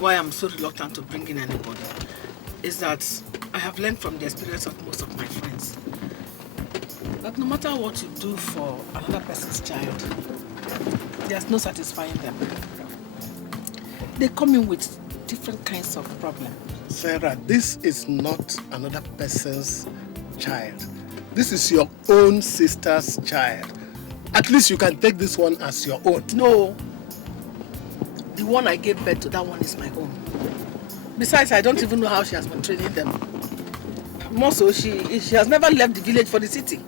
why I'm so reluctant to bring in anybody is that I have learned from the experience of most of my friends that no matter what you do for another person's child, there's no satisfying them. They come in with different kinds of problems. Sarah, this is not another person's child. This is your own sister's child. At least you can take this one as your own. No. The one I gave birth to, that one is my own. Besides, I don't even know how she has been training them. More so, she has never left the village for the city.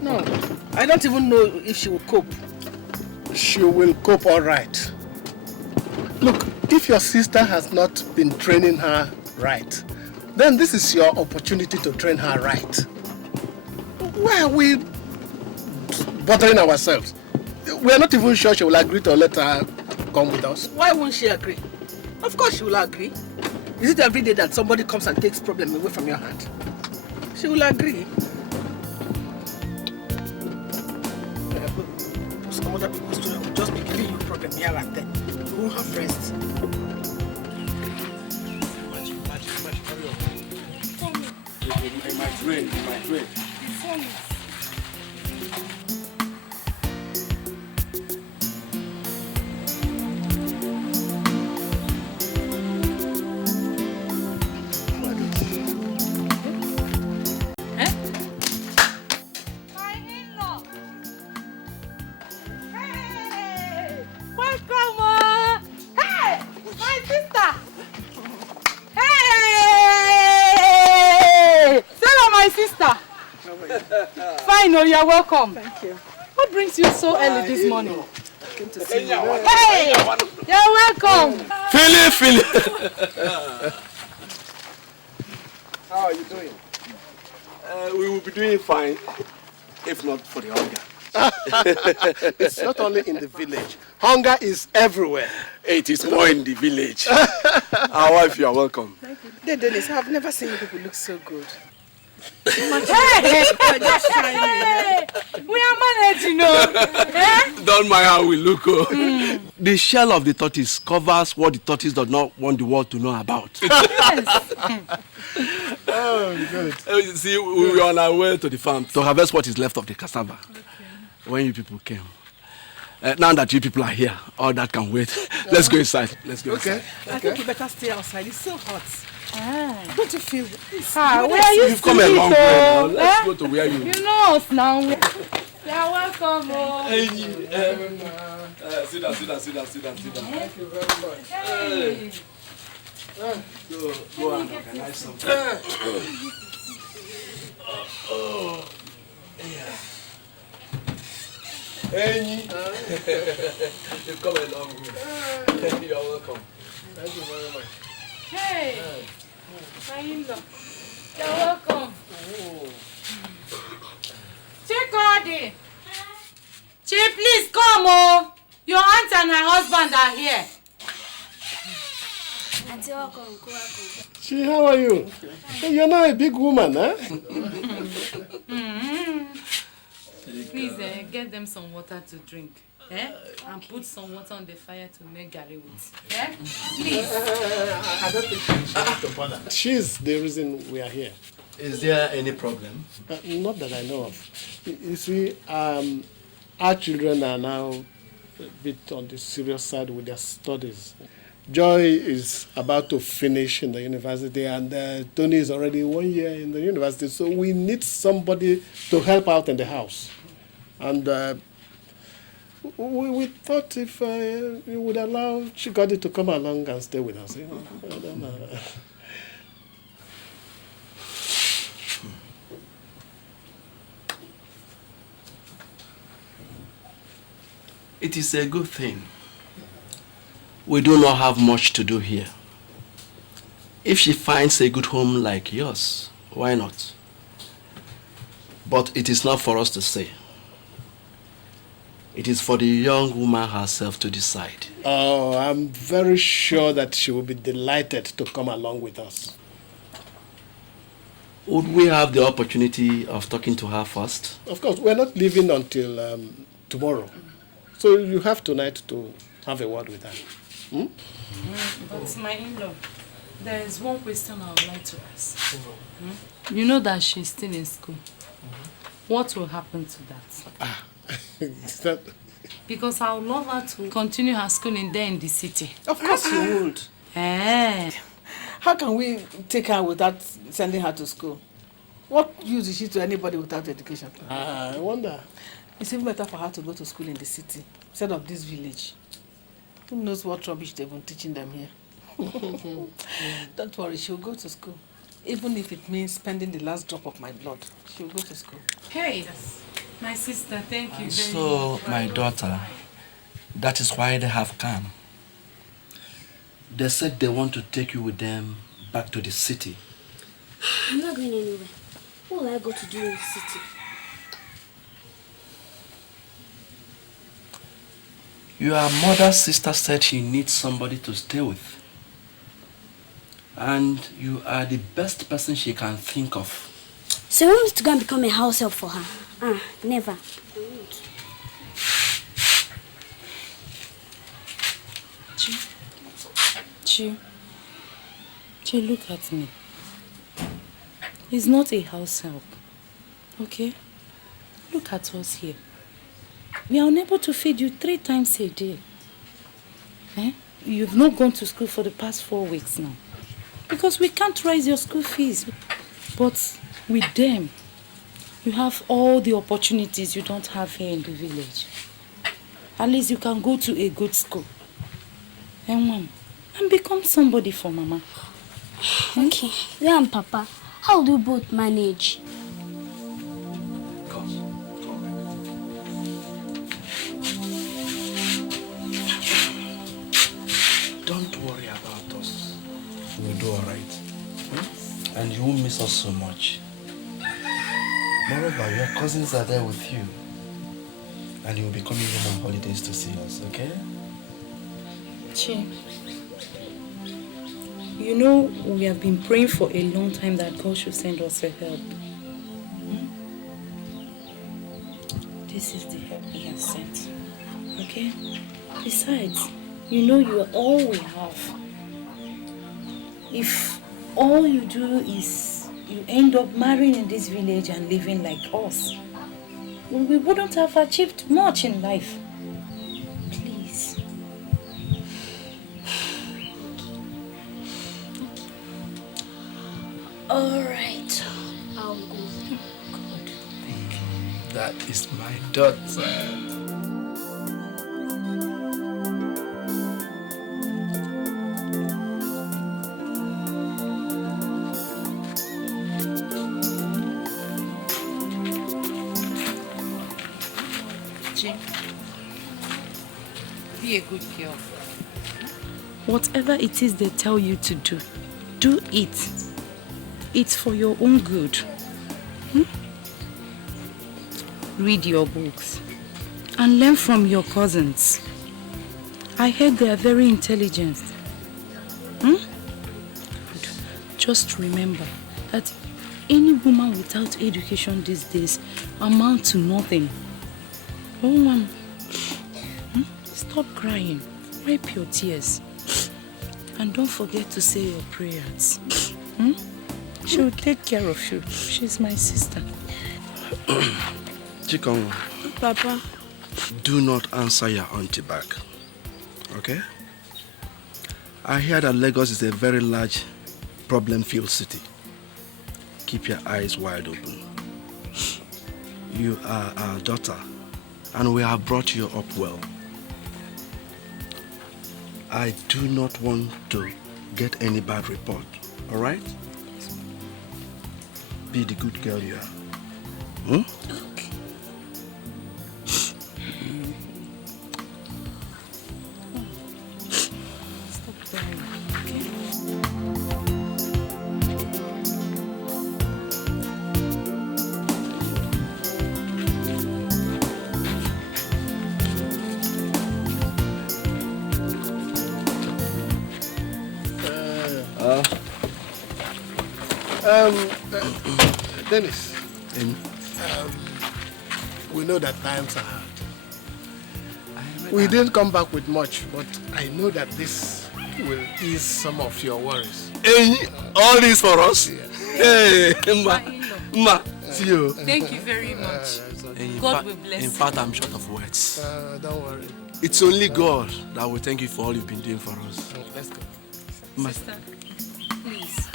No, I don't even know if she will cope. She will cope all right. Look, if your sister has not been training her right, then this is your opportunity to train her right. Why are we bothering ourselves? We are not even sure she will agree to let her come with us. Why won't she agree? Of course she will agree. Is it every day that somebody comes and takes problem away from your hand? She will agree. Some other people's children will just be giving you problem here and there. You won't have rest. It might rain, it might rain. You're welcome. Thank you. What brings you so early this morning? I came to see you. Hey! You're welcome. Philly. How are you doing? We will be doing fine, if not for the hunger. It's not only in the village. Hunger is everywhere. It is more in the village. Our wife, you are welcome. Thank you. Dennis, I've never seen you people look so good. Hey! We are managing, Don't mind how we look. The shell of the tortoise covers what the tortoise does not want the world to know about. Yes. Oh, good. You see, we were on our way to the farm to harvest what is left of the cassava. When you people came. Now that you people are here, all that can wait. Let's go inside. Let's go inside. I think you better stay outside. It's so hot. Don't you feel this? Where are you? You've come a long way now. Let's go to where you... You know us now. You're welcome. Hey, sit down. Thank you very much. Hey. Go and organize something. Hey, you've come a long way. You're welcome. Thank you very much. Hey. You're welcome. Chikodi. Chi, please come. Oh. Your aunt and her husband are here. Auntie, welcome. Chi, how are you? Hey, you're not a big woman, huh? Please get them some water to drink. And put some water on the fire to make garri with. Please. I don't think she's to bother. She's the reason we are here. Is there any problem? Not that I know of. You see, our children are now a bit on the serious side with their studies. Joy is about to finish in the university, and Tony is already 1 year in the university. So we need somebody to help out in the house. And we thought if you would allow Chikodi to come along and stay with us. I don't know. It is a good thing. We do not have much to do here. If she finds a good home like yours, why not? But it is not for us to say. It is for the young woman herself to decide. Oh, I'm very sure that she will be delighted to come along with us. Would we have the opportunity of talking to her first? Of course, we're not leaving until tomorrow. So you have tonight to have a word with her. But my in-law, there is one question I would like to ask. You know that she's still in school. What will happen to that? Because I would love her to continue her schooling there in the city. Of course you would. How can we take her without sending her to school? What use is she to anybody without education? I wonder. It's even better for her to go to school in the city instead of this village. Who knows what rubbish they've been teaching them here? Don't worry, she'll go to school. Even if it means spending the last drop of my blood, she'll go to school. Hey, my sister, thank you very much. So, my daughter, that is why they have come. They said they want to take you with them back to the city. I'm not going anywhere. What will I go to do in the city? Your mother's sister said she needs somebody to stay with. And you are the best person she can think of. So you want me to go and become a house help for her? Never. Chi, look at me. It's not a house help. Okay? Look at us here. We are unable to feed you 3 times a day. You've not gone to school for the past 4 weeks now. Because we can't raise your school fees. But with them, you have all the opportunities you don't have here in the village. At least you can go to a good school. And become somebody for Mama. Okay, you and Papa, how do you both manage? Don't worry about us. We'll do all right. And you won't miss us so much. Moreover, your cousins are there with you. And you will be coming home on holidays to see us, okay? Chi, you know we have been praying for a long time that God should send us a help. This is the help He has sent. Okay? Besides, you know you are all we have. If all you do is you end up marrying in this village and living like us, we wouldn't have achieved much in life. Please. All right, I'll go. Good. That is my daughter. Be a good girl. Whatever it is they tell you to do, do it. It's for your own good. Read your books and learn from your cousins. I heard they are very intelligent. Just remember that any woman without education these days amounts to nothing. Oh, Mom. Stop crying. Wipe your tears. And don't forget to say your prayers. She will take care of you. She's my sister. Chikong, Papa. do not answer your auntie back. Okay? I hear that Lagos is a very large problem-filled city. Keep your eyes wide open. You are our daughter, and we have brought you up well. I do not want to get any bad report, all right? Be the good girl you are. Okay. Stop crying, okay? Dennis, we know that times are hard. We didn't come back with much, but I know that this will ease some of your worries. Hey, all this for us? Yeah. Hey, Ma, see you. Thank you very much. God will bless you. In fact, I'm short of words. Don't worry. It's only God that will thank you for all you've been doing for us. Let's go. Sister, please.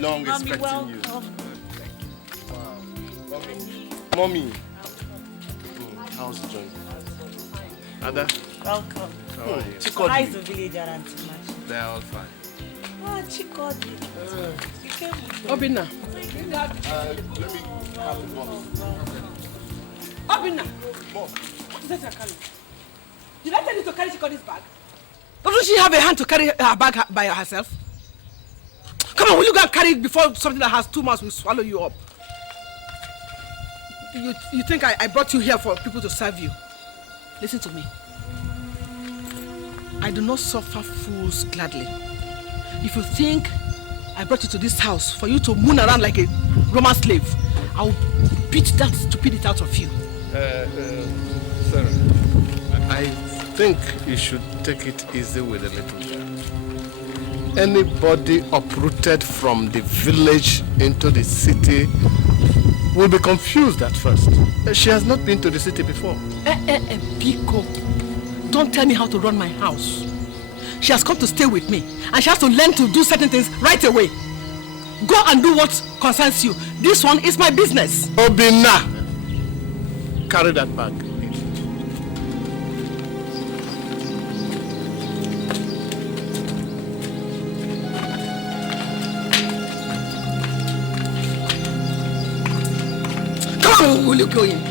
Long Mommy, expecting welcome. you. Wow. Mommy. How's the joint? Ada? Welcome. How are you? So how is the village around Timachi? They're all fine. Ah, Chikodi. You came with Obinna. Let me have the box. Obinna. Mom. What is that you're carrying? Did I tell you to carry Chiko's bag? Doesn't she have a hand to carry her bag by herself? Come on, will you go and carry it before something that has 2 months will swallow you up? You think I brought you here for people to serve you? Listen to me. I do not suffer fools gladly. If you think I brought you to this house for you to moon around like a Roman slave, I'll beat that stupidity out of you. Sarah, I think you should take it easy with the little girl. Anybody uprooted from the village into the city will be confused at first. She has not been to the city before. Biko, don't tell me how to run my house. She has come to stay with me, and she has to learn to do certain things right away. Go and do what concerns you. This one is my business. Obinna, carry that bag. Come on, will you go in?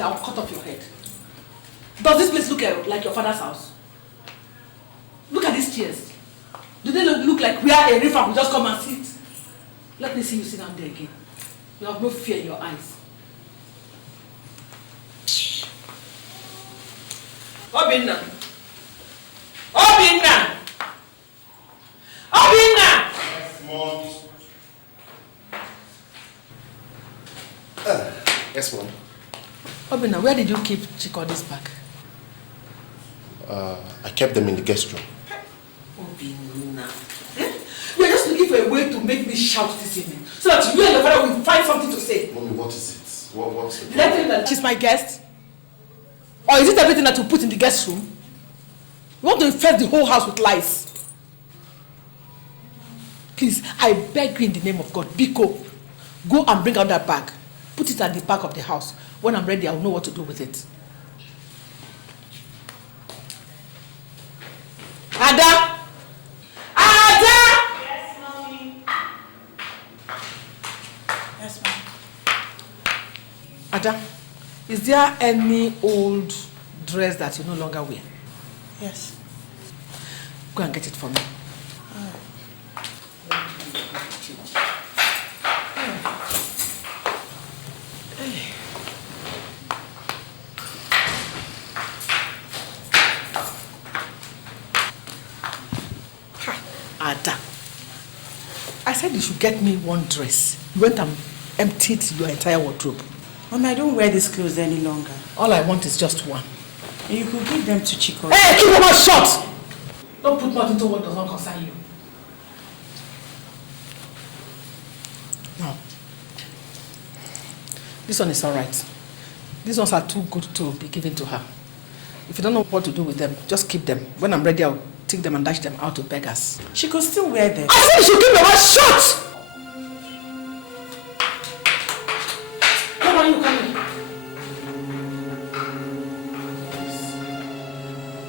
I'll cut off your head. Does this place look like your father's house? Look at these chairs. Do they look like where a river will just come and sit? Let me see you sit down there again. You have no fear in your eyes. Obinna! Obinna! Obinna! Yes, Mom. Yes, Mom. Obinna, where did you keep Chiko's bag? I kept them in the guest room. Obinna. You are just looking for a way to make me shout this evening, so that you and your father will find something to say. Mommy, what is it? What's it? Did I tell you that she's my guest? Or is it everything that you put in the guest room? You want to infest the whole house with lies? Please, I beg you in the name of God, Biko, go and bring out that bag. Put it at the back of the house. When I'm ready, I'll know what to do with it. Ada! Ada! Yes, Mommy. Yes, Mom. Ada, is there any old dress that you no longer wear? Yes. Go and get it for me. Ada, I said you should get me one dress. You went and emptied your entire wardrobe. Mommy, I don't wear these clothes any longer. All I want is just one. And you could give them to Chiko. Hey, keep your mouth shut! Don't put mouth into what does not concern you. This one is all right. These ones are too good to be given to her. If you don't know what to do with them, just keep them. When I'm ready, I'll take them and dash them out to beggars. She could still wear them. I said you should keep your mouth shut! Come on, you come here.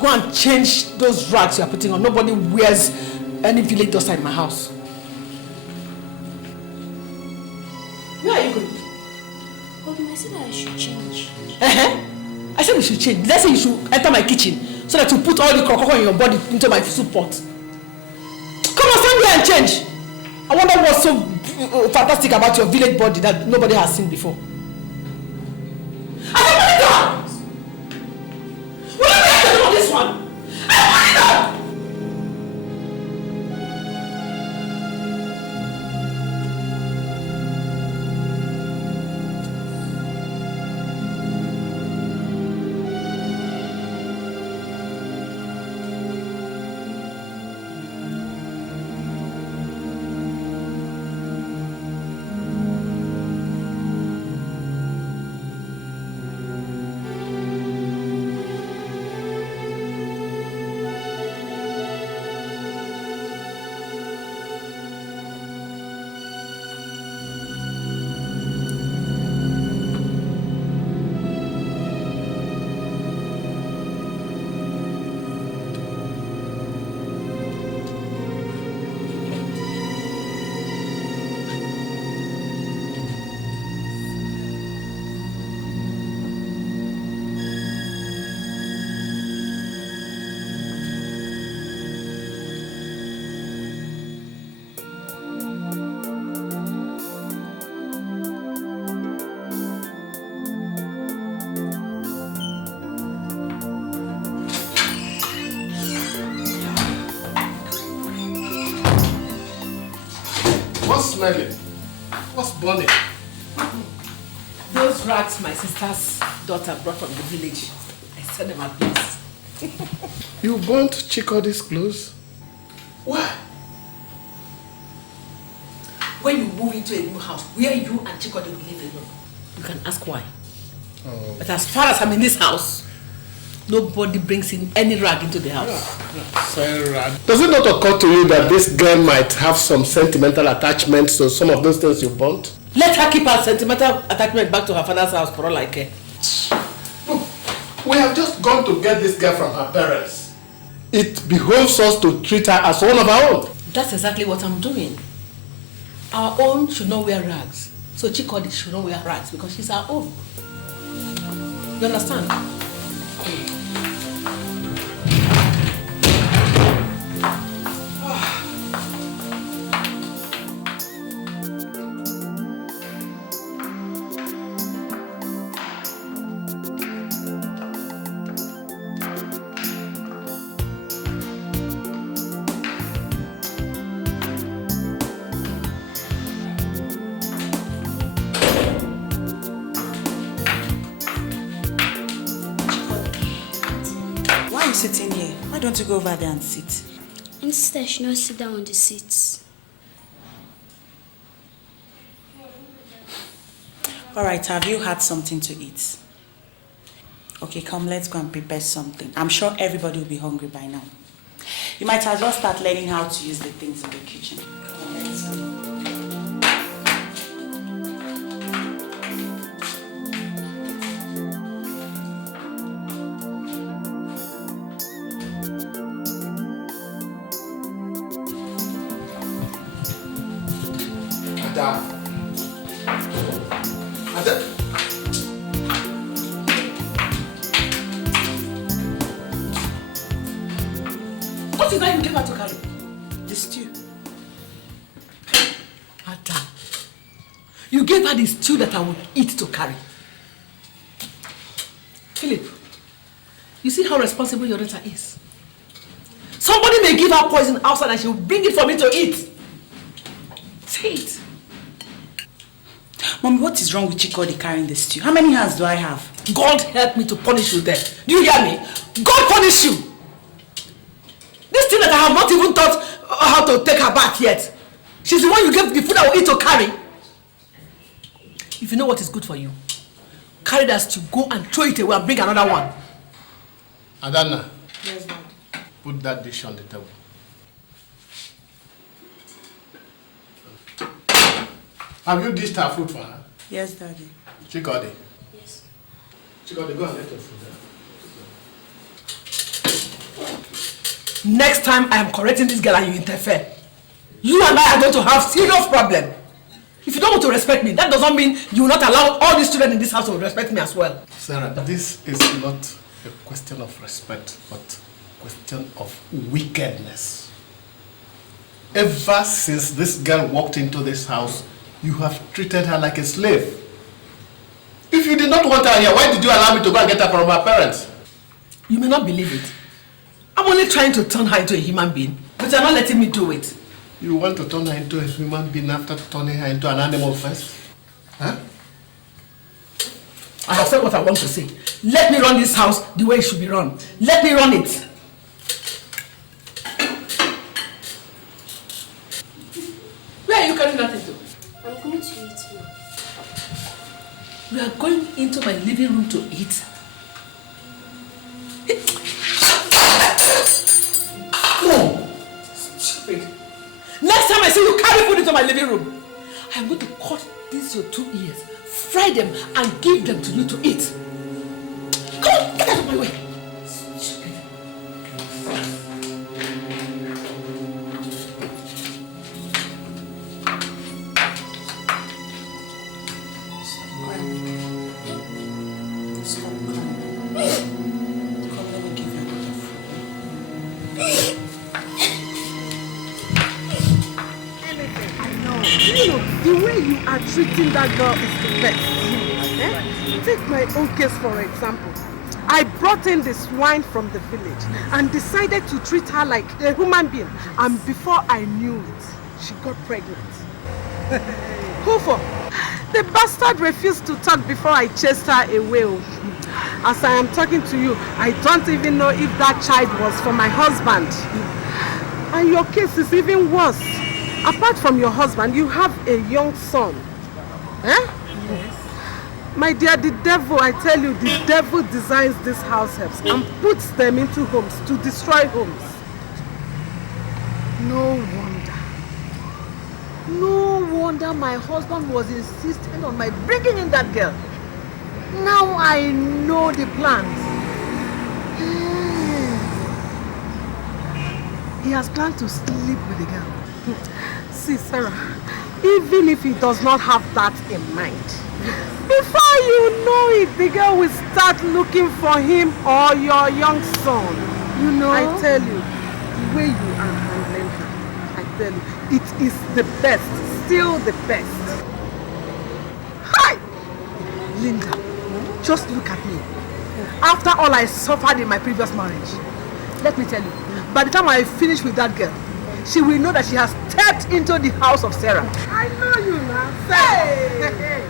Go and change those rags you are putting on. Nobody wears any village dust in my house. Where are you going? I said I should change. I said you should change. Let's say you should enter my kitchen so that you put all the crocodile in your body into my soup pot. Come on, stand there and change. I wonder what's so fantastic about your village body that nobody has seen before. I said, monitor! Will you make a this one? I monitor! What's smelling? What's burning? Those rags my sister's daughter brought from the village. I set them ablaze. You burnt Chikodi's clothes? Why? When you move into a new house, where you and Chikodi will live alone, you can ask why. Oh. But as far as I'm in this house, nobody brings in any rag into the house. Sorry, rag. Does it not occur to you that this girl might have some sentimental attachments to some of those things you burnt? Let her keep her sentimental attachment back to her father's house for all I care. Look, we have just gone to get this girl from her parents. It behoves us to treat her as one of our own. That's exactly what I'm doing. Our own should not wear rags. So Chikodi should not wear rags because she's our own. You understand? Sitting here. Why don't you go over there and sit? Instead, she not sit down on the seats. All right, have you had something to eat? Okay, come, let's go and prepare something. I'm sure everybody will be hungry by now. You might as well start learning how to use the things in the kitchen. Come, let's go. What is that you gave her to carry? The stew. Adam, you gave her the stew that I would eat to carry. Philip, you see how responsible your daughter is? Somebody may give her poison outside and she will bring it for me to eat. Say it. Mommy, what is wrong with Chikodi carrying the stew? How many hands do I have? God help me to punish you there. Do you hear me? God punish you. This thing that I have not even taught how to take her bath yet. She's the one you gave the food I will eat to carry. If you know what is good for you, carried us to go and throw it away and bring another one. Adana. Yes, Dad. Put that dish on the table. Have you dished her food for her? Yes, Daddy. Chikodi. Yes. Chikodi, go and let your food there. Next time I am correcting this girl and you interfere, you and I are going to have serious problem. If you don't want to respect me, that doesn't mean you will not allow all these children in this house to respect me as well. Sarah, this is not a question of respect, but a question of wickedness. Ever since this girl walked into this house, you have treated her like a slave. If you did not want her here, why did you allow me to go and get her from her parents? You may not believe it. I'm only trying to turn her into a human being, but you're not letting me do it. You want to turn her into a human being after turning her into an animal first? Huh? I have said what I want to say. Let me run this house the way it should be run. Let me run it. Where are you carrying that into? I'm going to eat now. We are going into my living room to eat. No! Stupid. Next time I see you carry food into my living room, I'm going to cut these your 2 ears, fry them, and give them to you to eat. Come on, get out of my way. Stupid. Stop crying. Come, let me give you another food. You know, the way you are treating that girl is the best. Take my own case for example. I brought in this swine from the village and decided to treat her like a human being. And before I knew it, she got pregnant. Who for? The bastard refused to talk before I chased her away. As I am talking to you, I don't even know if that child was for my husband. And your case is even worse. Apart from your husband, you have a young son. Eh? Yes. My dear, the devil, I tell you, the devil designs these house helps and puts them into homes to destroy homes. No wonder my husband was insisting on my bringing in that girl. Now I know the plans. He has planned to sleep with the girl. See, Sarah, even if he does not have that in mind, before you know it, the girl will start looking for him or your young son. You know? I tell you, the way you are handling her, I tell you, it is the best, still the best. Hi! Linda, just look at me. After all I suffered in my previous marriage, let me tell you, by the time I finish with that girl, she will know that she has stepped into the house of Sarah. I know you now. Hey!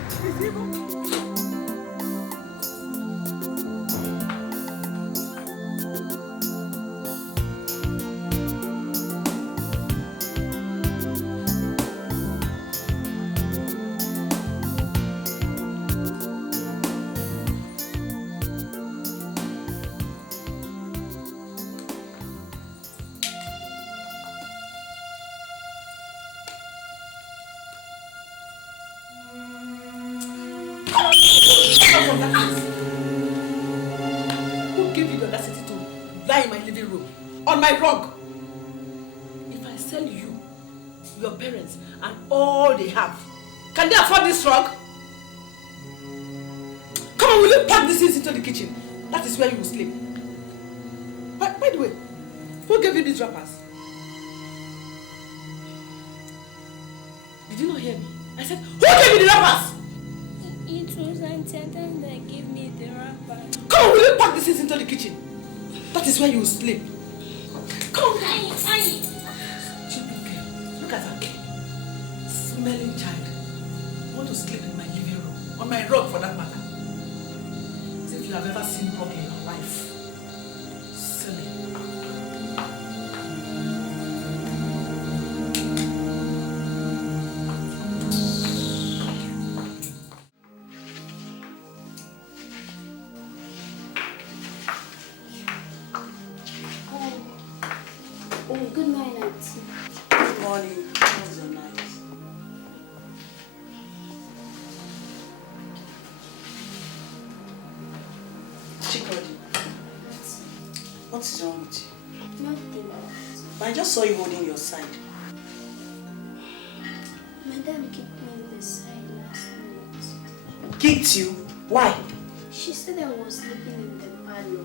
Who gave you the audacity to lie in my living room? On my rug? If I sell you, your parents, and all they have, can they afford this rug? Come on, will you pack these things into the kitchen? That is where you will sleep. By the way, who gave you these wrappers? Did you not hear me? I said, who gave you the wrappers? It was Auntie Adana that gave me the wrapper. Come on, will you pack this things into the kitchen? That is where you will sleep. Come on. Stupid girl. Look at her. Smelling child. You want to sleep in my living room. On my rug for that matter. As if you have ever seen rug in your life. Silly. What is wrong with you? Nothing. But I just saw you holding your side. Madam kicked me in the side last night. Kicked you? Why? She said I was sleeping in the parlor.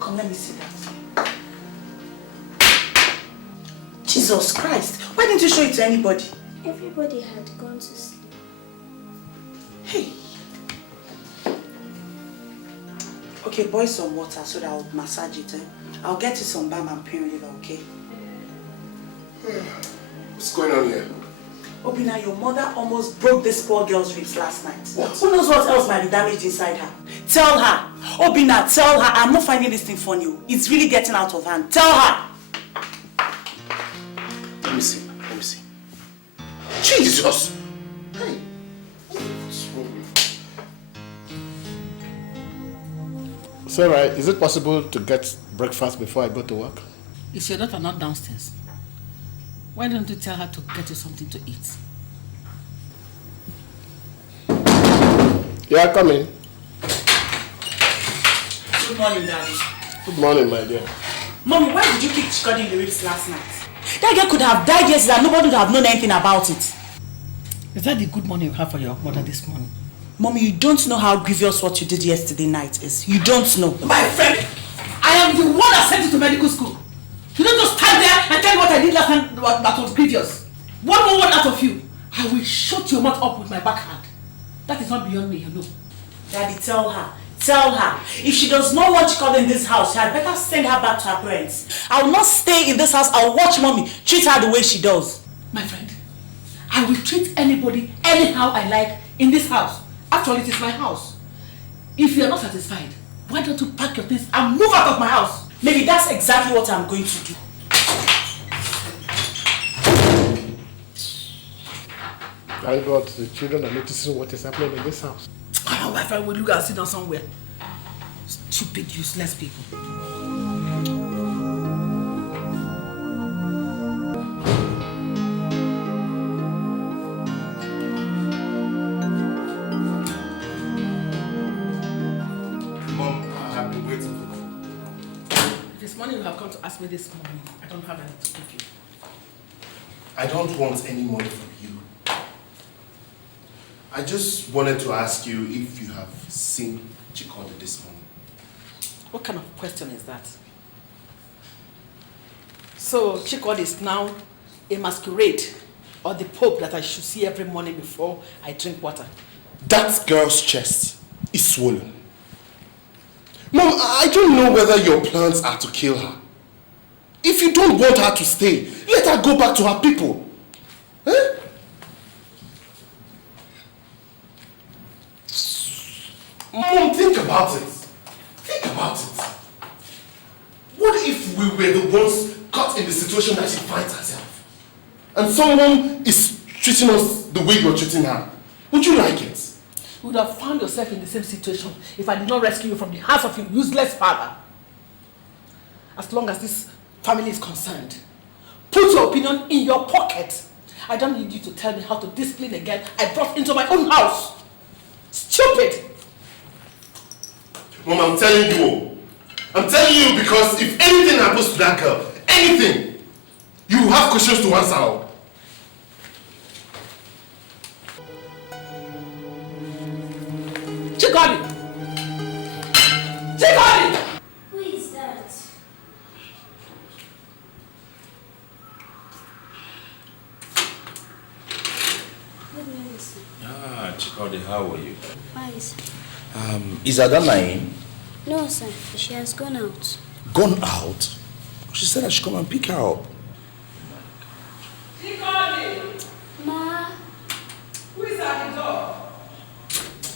Come, let me see that. Jesus Christ! Why didn't you show it to anybody? Everybody had gone to sleep. Hey! Okay, boil some water so that I'll massage it. I'll get you some balm and pain reliever, okay? What's going on here? Obina, your mother almost broke this poor girl's ribs last night. What? Who knows what else might be damaged inside her? Tell her! Obina, tell her I'm not finding this thing funny. It's really getting out of hand. Tell her! Let me see. Jesus! Hey! What's wrong with you? Sarah, is it possible to get breakfast before I go to work? Is your daughter not downstairs? Why don't you tell her to get you something to eat? Yeah, come in. Good morning, Daddy. Good morning, my dear. Mommy, why did you kick Chikodi in the ribs last night? That girl could have died yesterday and nobody would have known anything about it. Is that the good morning you have for your mother this morning? Mommy, you don't know how grievous what you did yesterday night is. You don't know. My friend, I am the one that sent you to medical school. You don't just stand there and tell me what I did last time that was grievous. One more word out of you, I will shut your mouth up with my backhand. That is not beyond me, you know. Daddy, tell her. Tell her. If she does not want Chikodi in this house, she had better send her back to her parents. I will not stay in this house. I will watch Mommy treat her the way she does. My friend, I will treat anybody anyhow I like in this house. After all, it is my house. If you are not satisfied, why don't you pack your things and move out of my house? Maybe that's exactly what I'm going to do. Thank God the children are noticing what is happening in this house. My friend will look and sit down somewhere. Stupid, useless people. This morning you have come to ask me this morning. I don't have anything to give you. I don't want any money from you. I just wanted to ask you if you have seen Chikodi this morning. What kind of question is that? So Chikodi is now a masquerade or the Pope that I should see every morning before I drink water? That girl's chest is swollen. Mom, I don't know whether your plans are to kill her. If you don't want her to stay, let her go back to her people. Eh? Mom, think about it. Think about it. What if we were the ones caught in the situation that she finds herself? And someone is treating us the way you're treating her? Would you like it? You would have found yourself in the same situation if I did not rescue you from the hands of your useless father. As long as this family is concerned, put your opinion in your pocket. I don't need you to tell me how to discipline a girl I brought into my own house. Stupid! Mom, I'm telling you. I'm telling you because if anything happens to that girl, anything, you will have questions to answer. Chikodi! Chikodi! Who is that? Good morning, sir. Ah, Chikodi, how are you? Fine, sir. Is Adana in? No, sir. She has gone out. Gone out? She said I should come and pick her up. Chikodi! Ma. Who is at the door?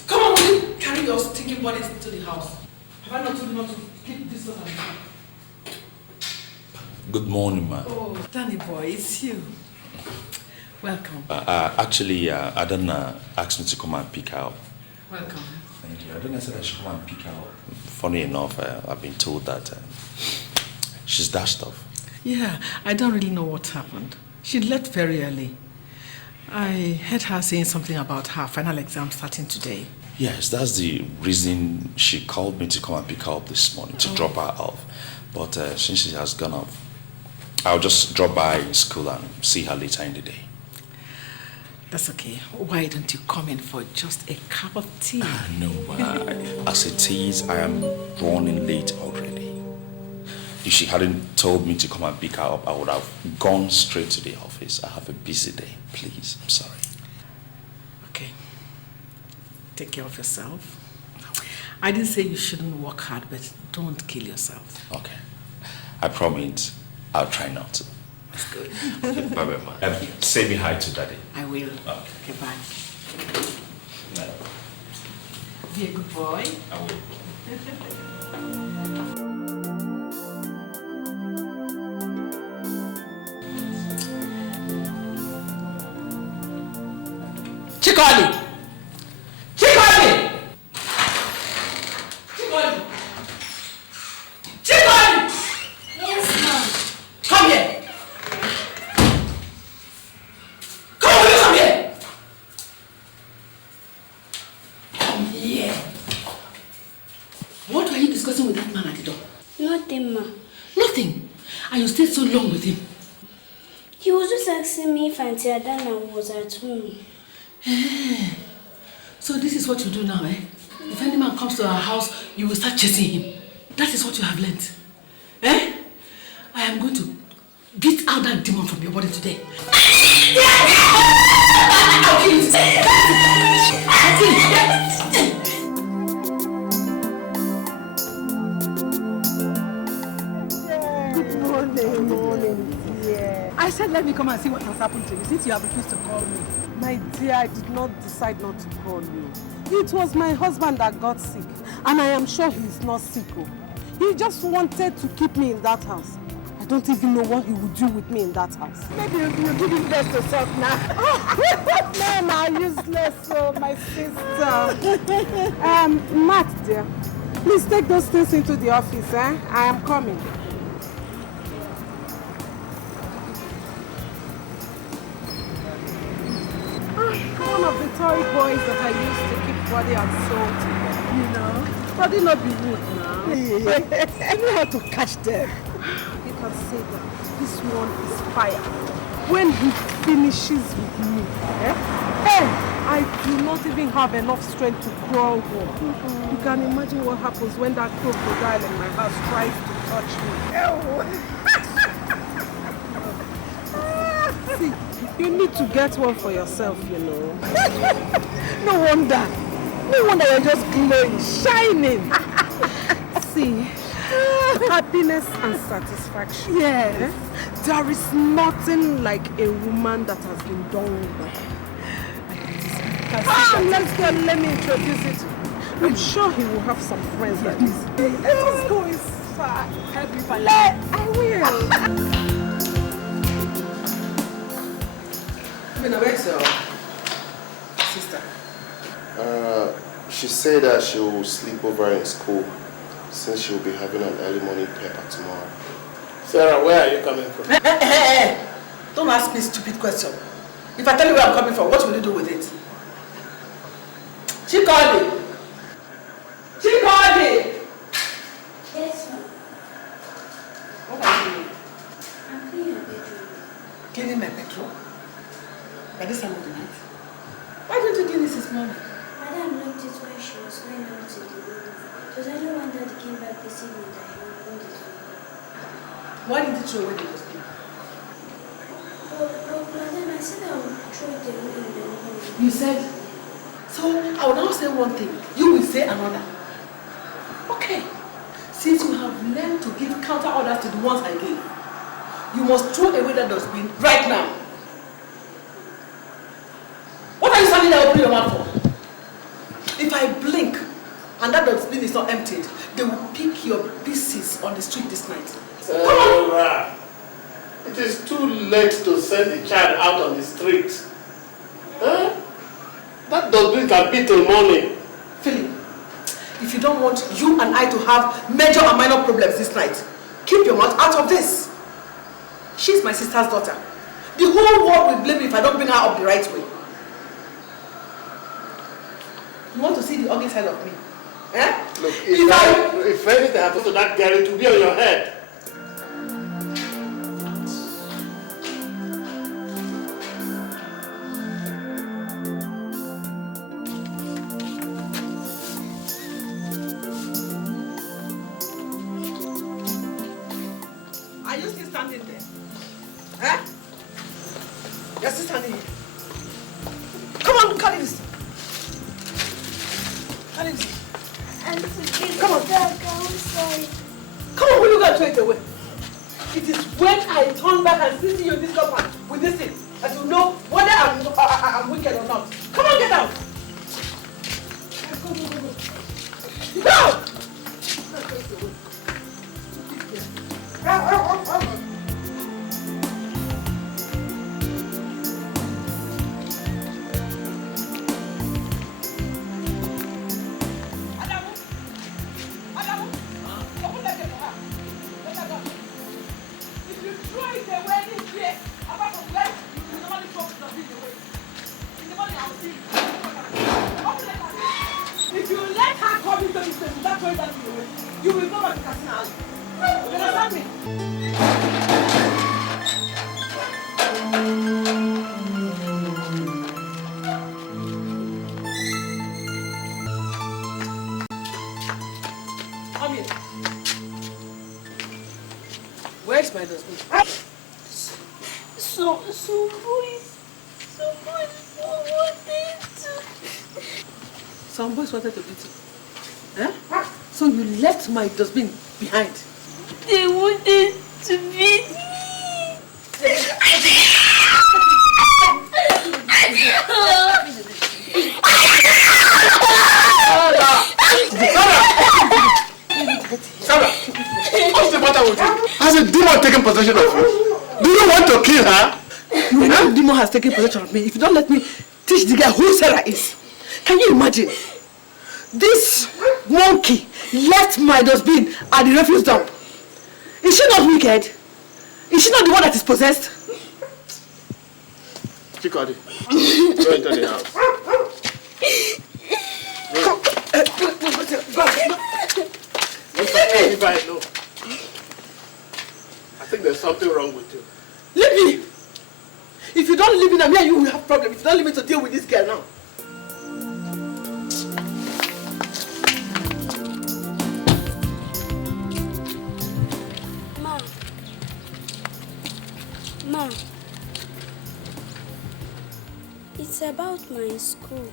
Come on, will you carry your stinking bodies into the house? Have I not told you not to keep this one? Good morning, ma. Oh, Danny boy, it's you. Welcome. Actually, Adana asked me to come and pick her up. Welcome. Thank you. Adana said I should come and pick her up. Funny enough, I've been told that she's dashed off. Yeah, I don't really know what happened. She left very early. I heard her saying something about her final exam starting today. Yes, that's the reason she called me to come and pick her up this morning, to drop her off. But since she has gone off, I'll just drop by school and see her later in the day. That's okay. Why don't you come in for just a cup of tea? No, as it is, I am running late already. If she hadn't told me to come and pick her up, I would have gone straight to the office. I have a busy day. Please, I'm sorry. Okay. Take care of yourself. I didn't say you shouldn't work hard, but don't kill yourself. Okay. I promise I'll try not to. That's good. Okay, bye-bye. Say me hi to Daddy. I will. Okay, bye. Be a good boy. I will. Chikoli! Chikoli! Chikoli! Chikoli! Yes, ma'am. Come here! Come here! Come here! What were you discussing with that man at the door? Nothing, ma. Nothing. And you stayed so long with him. He was just asking me if Auntie Adana was at home. So this is what you do now, eh? If any man comes to our house, you will start chasing him. That is what you have learnt. Eh? I am going to beat out that demon from your body today. I'll kill it. I'll kill it. Good morning, dear. I said let me come and see what has happened to you since you have refused to call me. My dear, I did not decide not to call you. It was my husband that got sick, and I am sure he is not sick. He just wanted to keep me in that house. I don't even know what he would do with me in that house. Maybe you give him best yourself now. Men are useless, so my sister. Matt, dear, please take those things into the office, eh? I am coming. One of the toy boys that I used to keep body and soul to, you know. Body not be rude now. You know how to catch them. You can say that this one is fire. When he finishes with me, I do not even have enough strength to crawl home. You can imagine what happens when that crocodile in my house tries to touch me. See, you need to get one for yourself, you know. No wonder you're just glowing, shining. See, happiness and satisfaction. Yes. There is nothing like a woman that has been done with. Let's go, let me introduce it. I'm sure he will have some friends like this. Let's go inside. Help me find I will. Where's your sister? She said that she will sleep over in school since she will be having an early morning paper tomorrow. Sarah, where are you coming from? Hey. Don't ask me a stupid question. If I tell you where I'm coming from, what will you do with it? She called me. She called me. Yes, ma'am. What are you doing? I'm cleaning your bedroom. Cleaning my bedroom? By this time of the night? Why don't you clean this this morning? Madam locked it when she was going out to the room. It was only when Daddy came back this evening that he opened it for her. Why did you throw away the dustbin? Madam, I said I would throw it away in the morning. You said? So I will now say one thing, you will say another. Okay. Since you have learned to give counter orders to the ones I gave, you must throw away that dustbin right now. What are you standing there opening your mouth for? If I blink and that dustbin is not emptied, they will pick your pieces on the street this night. Sarah, it is too late to send the child out on the street. Huh? That dustbin can be till morning. Philip, if you don't want you and I to have major and minor problems this night, keep your mouth out of this. She's my sister's daughter. The whole world will blame me if I don't bring her up the right way. You want to see the ugly side of me? Eh? Look, if anything happens to that girl, it will be on your head. on, carry this. Carry this. Come on. Come on, will you go throw it away? It is when I turn back and see you in this compound with this thing that you know whether I'm wicked or not. Come on, get out. Go! Where's my husband? Some boys wanted to beat you. Eh? So you left my dustbin behind. They wanted to beat me. Sarah! What's the matter with you? Has a demon taken possession of you? Do you want to kill her? You know the demon has taken possession of me. If you don't let me teach the guy who Sarah is. Can you imagine? This monkey left my dustbin at the refuse dump. Is she not wicked? Is she not the one that is possessed? Chikodi, go into the house. If I know. I think there's something wrong with you. Leave me! If you don't leave me now, me and you will have problems. If you don't leave me to deal with this girl now. Ma, it's about my school.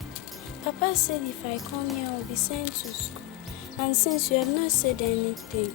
Papa said if I come here, I'll be sent to school. And since you have not said anything,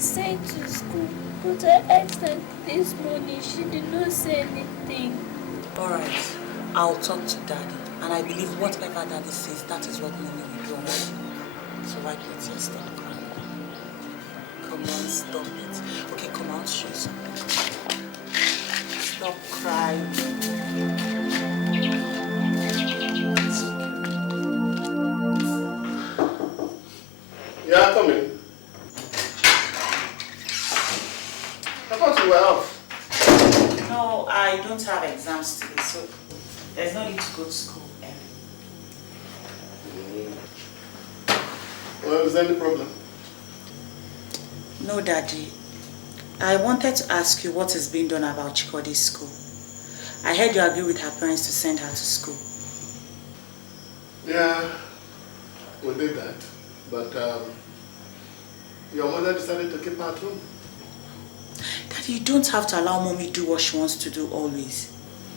sent to school, but I asked her this morning, she did not say anything. Alright, I'll talk to Daddy, and I believe whatever Daddy says, that is what Mommy will do. So wipe your tears, stop crying. Come on, stop it. Okay, come on, show you something. Stop crying. Yeah, come in. No, I don't have exams today, so there's no need to go to school. Well, is there any problem? No, Daddy. I wanted to ask you what is being done about Chikodi's school. I heard you agree with her parents to send her to school. Yeah, we did that. But your mother decided to keep her at home. Daddy, you don't have to allow Mommy do what she wants to do always.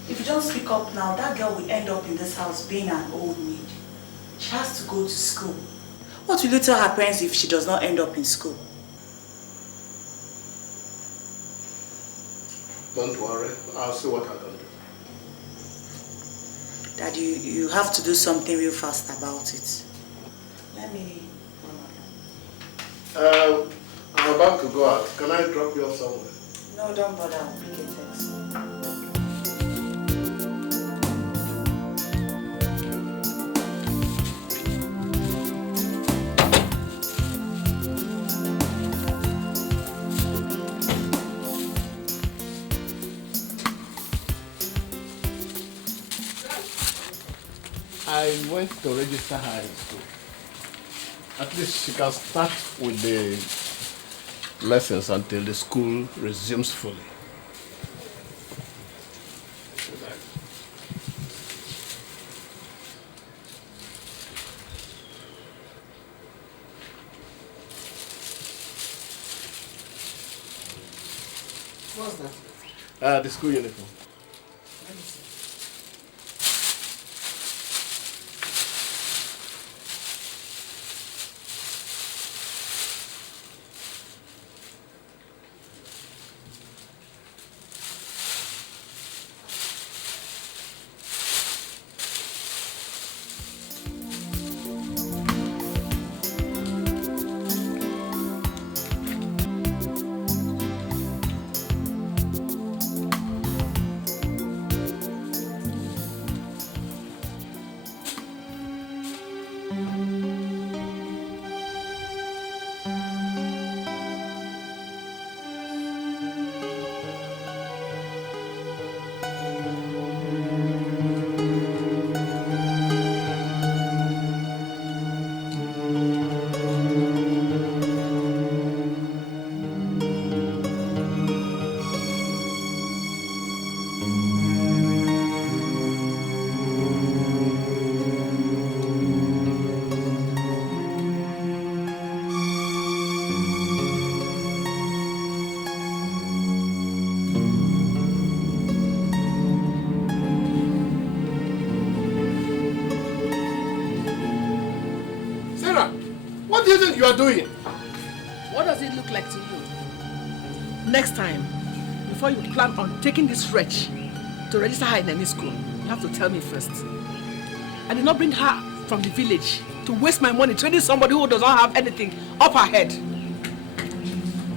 If you don't speak up now, that girl will end up in this house being an old maid. She has to go to school. What will you tell her parents if she does not end up in school? Don't worry, I'll see what I can do. Daddy, you have to do something real fast about it. Let me... I'm about to go out. Can I drop you off somewhere? No, don't bother. I'll pick a text. I went to register her in school. At least she can start with the lessons until the school resumes fully. What's that? The school uniform. Let me see. What do you think you are doing? What does it look like to you? Next time, before you plan on taking this wretch to register her in any school, you have to tell me first. I did not bring her from the village to waste my money training somebody who does not have anything up her head.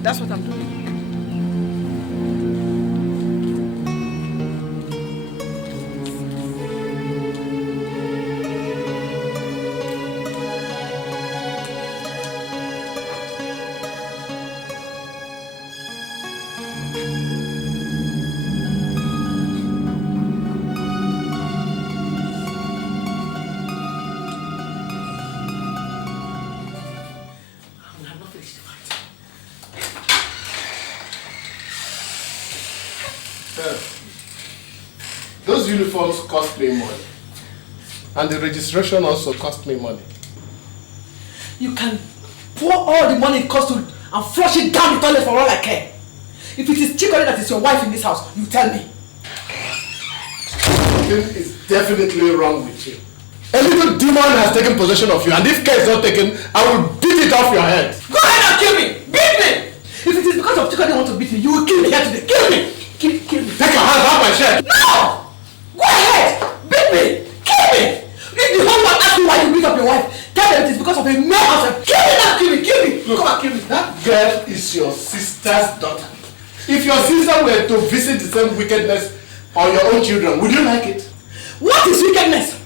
That's what I'm doing. Those uniforms cost me money. And the registration also cost me money. You can pour all the money it costs to and flush it down the toilet for all I care. If it is Chikore that is your wife in this house, you tell me. Something is definitely wrong with you. A little demon has taken possession of you, and if care is not taken, I will beat it off your head. Go ahead and kill me! Beat me! If it is because of Chikore you want to beat me, you will kill me here today. Kill me! Kill me. Take your hands off my shirt! No! Go ahead! Beat me! Kill me! If the whole world asks you why you beat up your wife, tell them it is because of a male husband. Kill me now! Kill me! Kill me! Look, come and kill me. That girl is your sister's daughter. If your sister were to visit the same wickedness on your own children, would you like it? What is wickedness?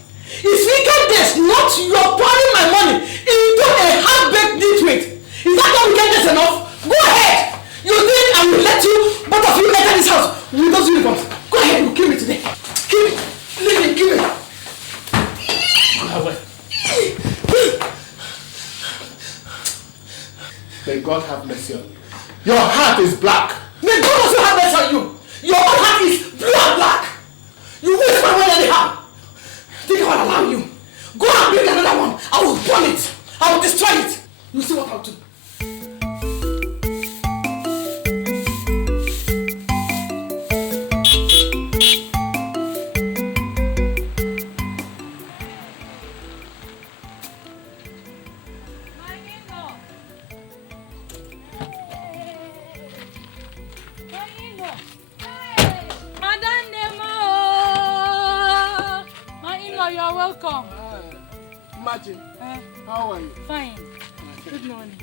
It's wickedness, not your pouring my money into a half-baked nitwit. Is that not wickedness enough? Go ahead! You think I will let you, both of you, enter this house with those uniforms? Go ahead, you kill me today. Kill me. Leave me, kill me. May God have mercy on you. Your heart is black. May God also have mercy on you. Your own heart is blue and black. You waste my money anyhow. Think I will allow you. Go and bring another one. I will burn it. I will destroy it. You see what I'll do. you're welcome. Imagine. How are you? Fine. Good morning.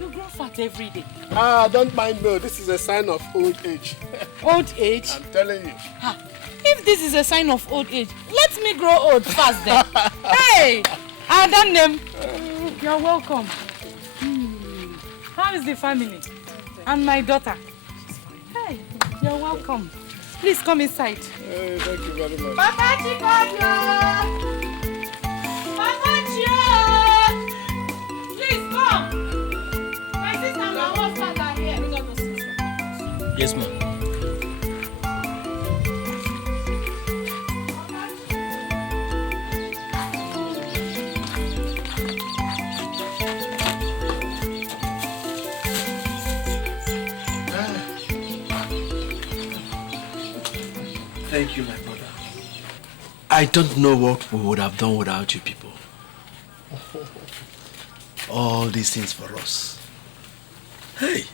You grow fat every day. Don't mind me. This is a sign of old age. Old age? I'm telling you. If this is a sign of old age, let me grow old fast then. Hey! I done them. You're welcome. How is the family? And my daughter? Hey, you're welcome. Please come inside. Hey, thank you very much. Papa Chikodio! Papa Chio! Please come. My sister and my husband are here. Yes, ma'am. Thank you, my brother. I don't know what we would have done without you people. All these things for us. Hey.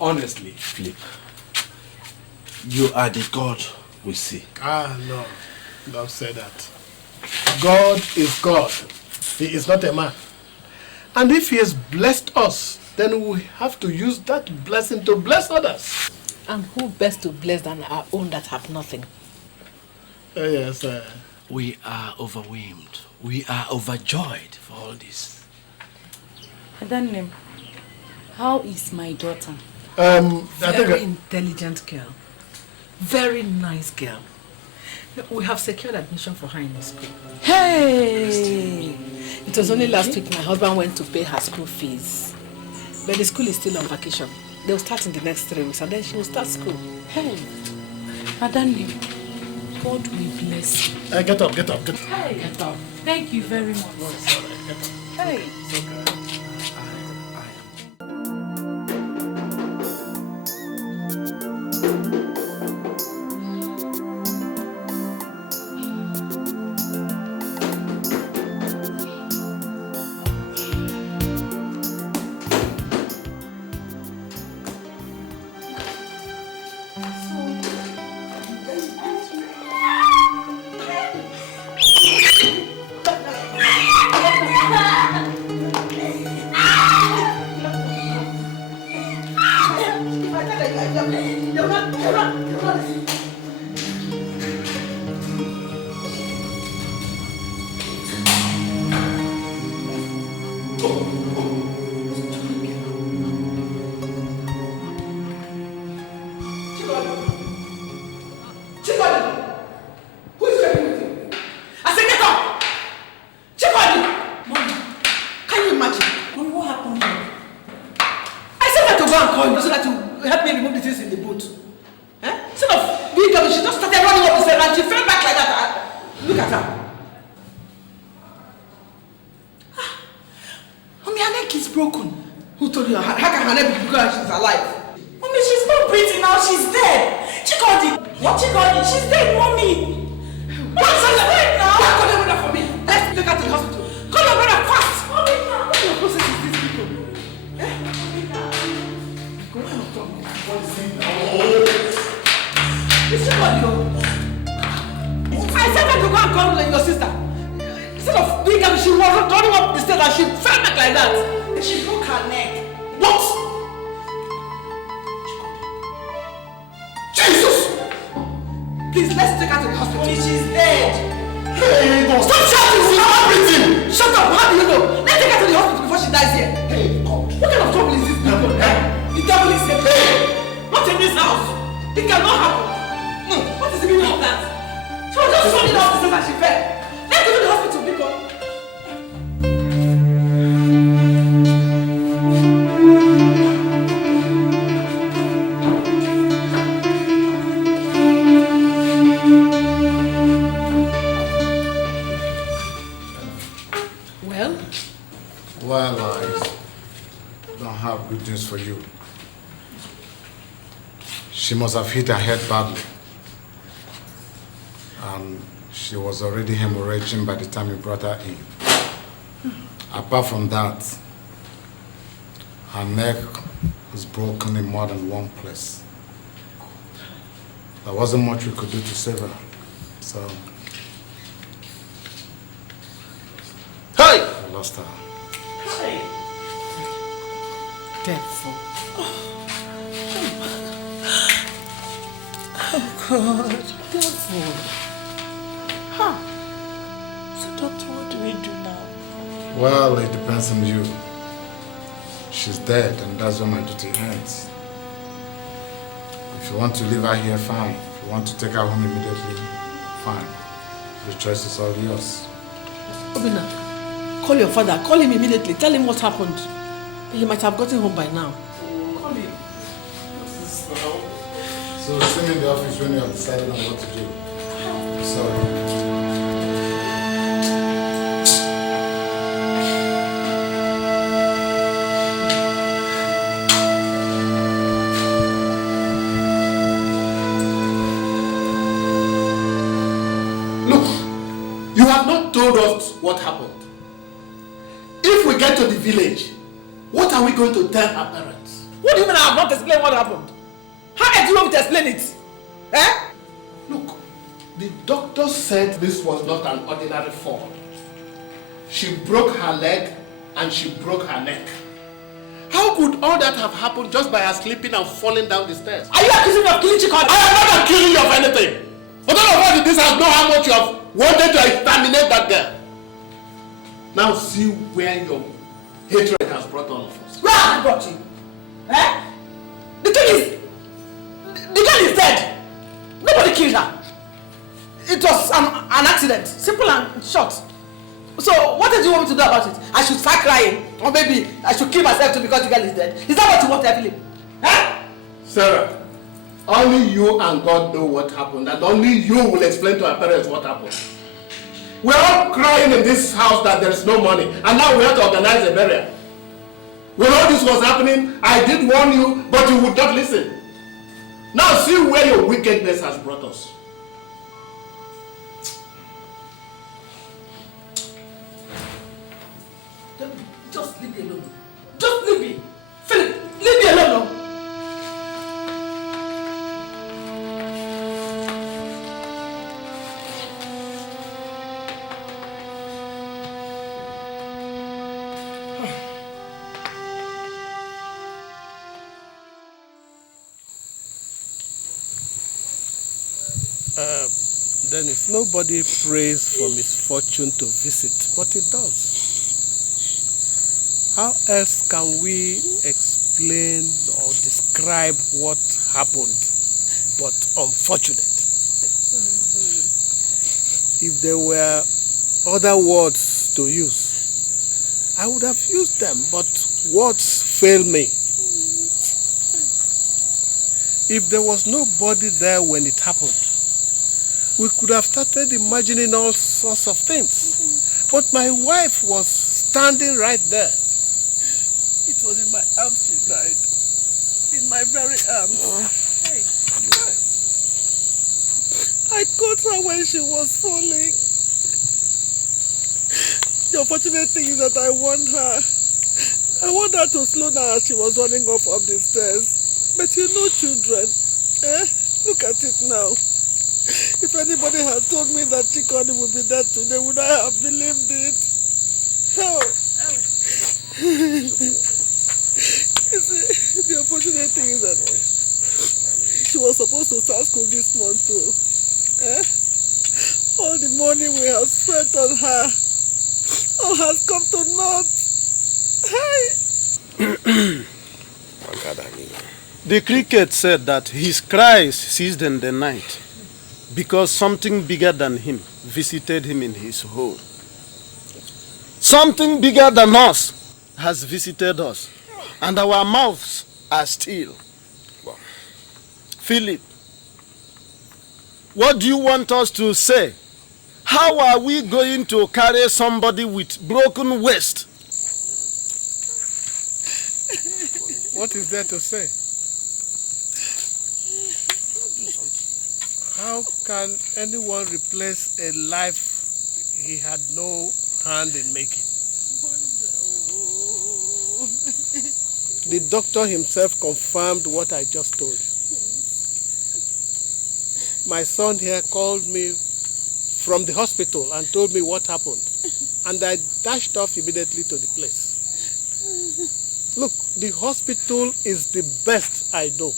Honestly, Philip, you are the God we see. No. Don't say that. God is God. He is not a man. And if he has blessed us, then we have to use that blessing to bless others. And who best to bless than our own that have nothing? Yes, We are overwhelmed. We are overjoyed for all this. Adanem, how is my daughter? Very intelligent girl. Very nice girl. We have secured admission for her in the school. Hey! It was only last week my husband went to pay her school fees. But the school is still on vacation. They'll start in the next 3 weeks and then she will start school. Hey! Adanem, God will bless you. Get up. Hey! Get up. Thank you very much. Hey! It's okay. She must have hit her head badly. And she was already hemorrhaging by the time you brought her in. Apart from that, her neck was broken in more than one place. There wasn't much we could do to save her, so... Hey! I lost her. Hey! Devil. Oh, God. Devil. Huh. So, doctor, what do we do now? Well, it depends on you. She's dead, and that's where my duty ends. If you want to leave her here, fine. If you want to take her home immediately, fine. The choice is all yours. Obina, call your father. Call him immediately. Tell him what happened. He might have gotten home by now. Call him. So see me in the office when you have decided on what to do. Sorry. You have not told us what happened. If we get to the village, what are we going to tell our parents? What do you mean I have not explained what happened? How do you want me to explain it? Eh? Look, the doctor said this was not an ordinary fall. She broke her leg and she broke her neck. How could all that have happened just by her slipping and falling down the stairs? Are you accusing me of killing Chikon? I am not accusing you of anything. But all of us in this house know how much you have wanted to exterminate that girl. Now see where your hatred has brought all of us. Where has it brought you? Eh? The girl is dead. Nobody killed her. It was an accident. Simple and short. So what did you want me to do about it? I should start crying? Or maybe I should kill myself too because the girl is dead? Is that what you want, Evelyn? Eh? Sarah, only you and God know what happened, and only you will explain to our parents what happened. We're all crying in this house that there is no money, and now we have to organize a burial. When all this was happening, I did warn you, but you would not listen. Now see where your wickedness has brought us. Just leave me alone. Just leave me. Philip, leave me alone. No? Dennis, nobody prays for misfortune to visit, but it does. How else can we explain or describe what happened, but unfortunate? If there were other words to use, I would have used them, but words fail me. If there was nobody there when it happened, we could have started imagining all sorts of things. But my wife was standing right there. It was in my arms she died. In my very arms. Hey. I caught her when she was falling. The unfortunate thing is that I want her to slow down as she was running up the stairs. But you know children. Look at it now. If anybody had told me that Chikoni would be dead today, would I have believed it? How? You see, the unfortunate thing is that she was supposed to start school this month too. All the money we have spent on her, all has come to naught. Hey! The cricket said that his cries ceased in the night because something bigger than him visited him in his hole. Something bigger than us has visited us, and our mouths are still. Philip, what do you want us to say? How are we going to carry somebody with broken waist? What is there to say? How can anyone replace a life he had no hand in making? The doctor himself confirmed what I just told you. My son here called me from the hospital and told me what happened. And I dashed off immediately to the place. Look, the hospital is the best I know.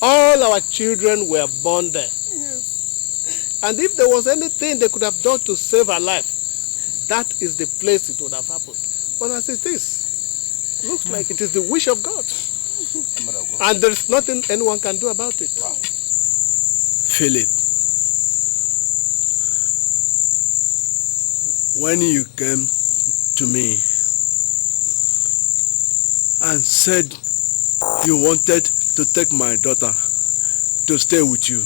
All our children were born there. Yes. And if there was anything they could have done to save her life, that is the place it would have happened. But as it is, looks like it is the wish of God. And there's nothing anyone can do about it. Philip, when you came to me and said you wanted to take my daughter to stay with you,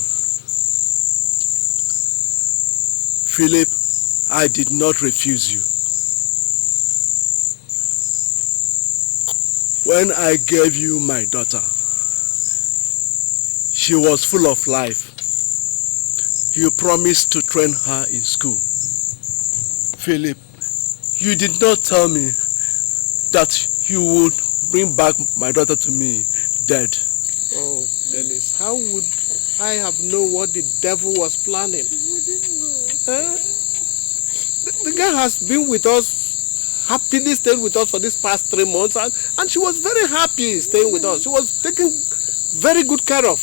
Philip, I did not refuse you. When I gave you my daughter, she was full of life. You promised to train her in school. Philip, you did not tell me that you would bring back my daughter to me dead. Oh, Dennis, how would I have known what the devil was planning? We didn't know. Huh? The girl has been with us, happily stayed with us for these past 3 months, and she was very happy staying with us. She was taken very good care of.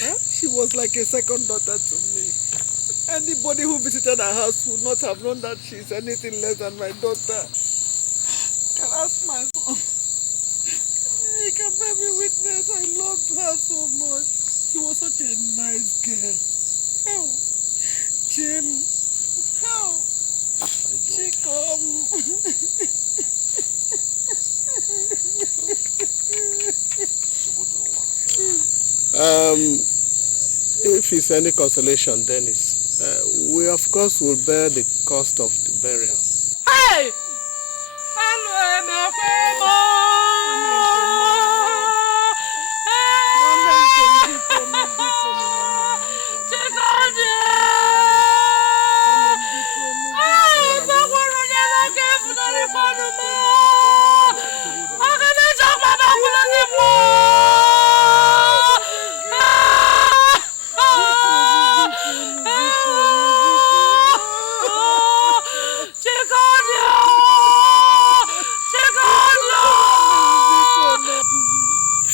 Huh? She was like a second daughter to me. Anybody who visited our house would not have known that she's anything less than my daughter. Can ask my son. He can bear me witness. I loved her so much. She was such a nice girl. How? Jim. How? She come. If it's any consolation, Dennis, we of course will bear the cost of the burial. Hey!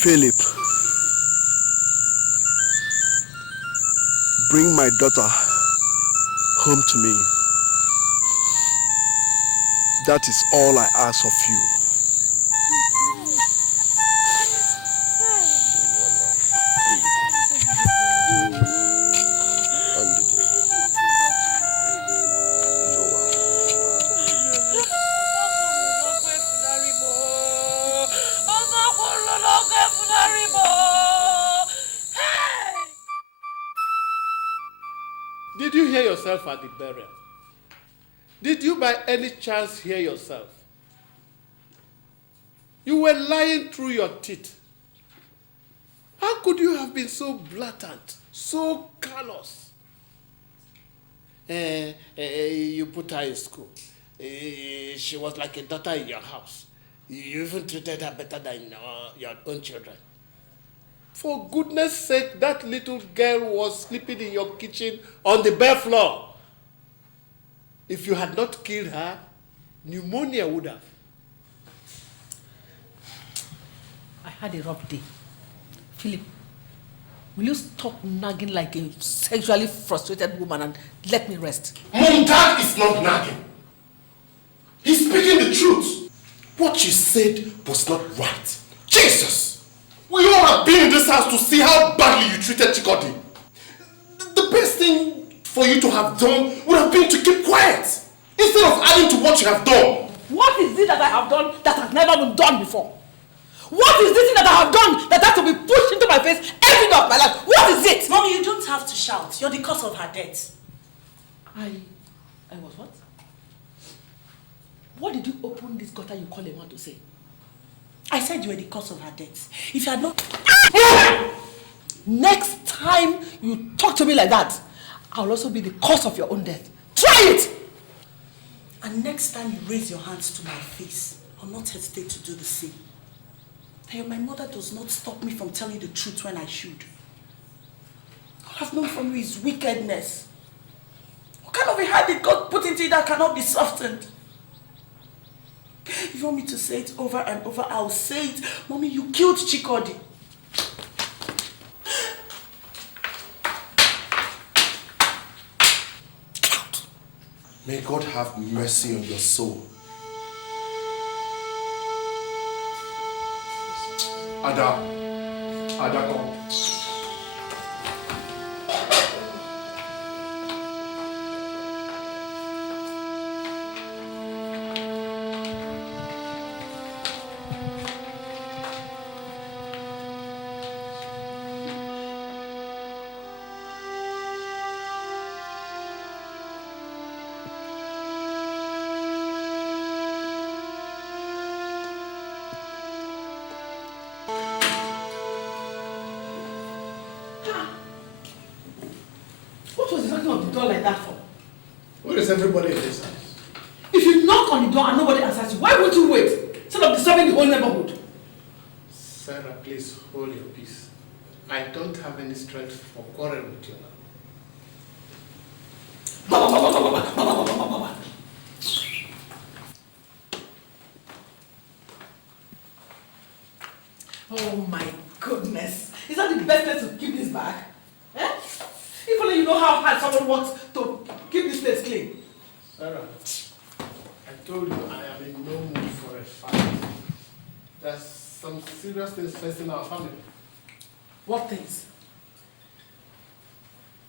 Philip, bring my daughter home to me. That is all I ask of you. Did you hear yourself at the burial? Did you by any chance hear yourself? You were lying through your teeth. How could you have been so blatant, so callous? You put her in school. She was like a daughter in your house. You even treated her better than your own children. For goodness sake, that little girl was sleeping in your kitchen on the bare floor. If you had not killed her, pneumonia would have. I had a rough day. Philip, will you stop nagging like a sexually frustrated woman and let me rest? Mom, Dad is not nagging. He's speaking the truth. What you said was not right. Jesus! We all have been in this house to see how badly you treated Chikodi. The best thing for you to have done would have been to keep quiet instead of adding to what you have done. What is it that I have done that has never been done before? What is this thing that I have done that has to be pushed into my face every day of my life? What is it? Mommy, you don't have to shout. You're the cause of her death. I was what? What did you open this gutter you call a man to say? I said you were the cause of her death. If you had not... Next time you talk to me like that, I'll also be the cause of your own death. Try it! And next time you raise your hands to my face, I'll not hesitate to do the same. Hey, my mother does not stop me from telling the truth when I should. All I've known from you is wickedness. What kind of a heart did God put into you that cannot be softened? If you want me to say it over and over, I'll say it. Mommy, you killed Chikodi. May God have mercy on your soul. Ada, come. Like that for? Where is everybody in this house? If you knock on the door and nobody answers you, why won't you wait? Instead of disturbing the whole neighborhood. Sarah, please hold your peace. I don't have any strength for quarrel with you now. Oh my goodness. Is that the best place to keep this bag? Eh? If only you know how hard someone works to keep this place clean. Sarah, I told you I am in no mood for a fight. There's some serious things facing our family. What things?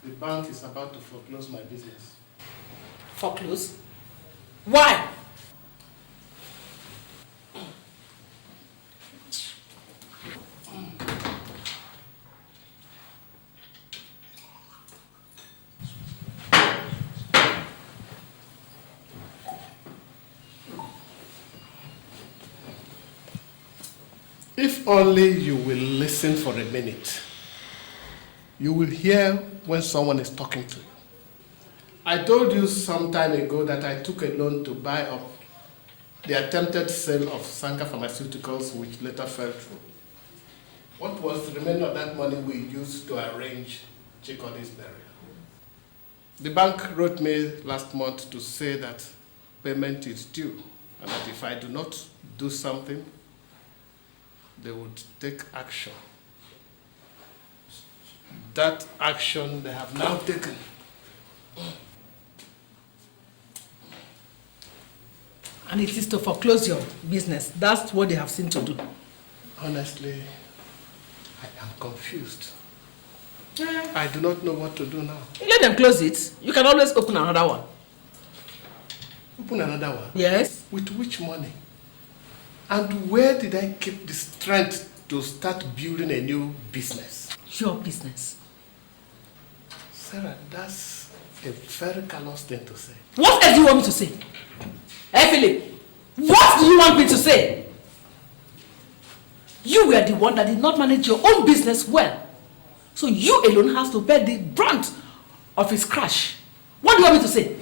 The bank is about to foreclose my business. Foreclose? Why? If only you will listen for a minute, you will hear when someone is talking to you. I told you some time ago that I took a loan to buy up the attempted sale of Sanka Pharmaceuticals, which later fell through. What was the remainder of that money we used to arrange Chikodi's burial? The bank wrote me last month to say that payment is due, and that if I do not do something, they would take action. That action they have now taken. And it is to foreclose your business. That's what they have seen to do. Honestly, I am confused. I do not know what to do now. Let them close it. You can always open another one. Open another one? Yes. With which money? And where did I keep the strength to start building a new business? Your business. Sarah, that's a very callous thing to say. What else do you want me to say? Hey, Philip, what do you want me to say? You were the one that did not manage your own business well. So you alone have to bear the brunt of his crash. What do you want me to say?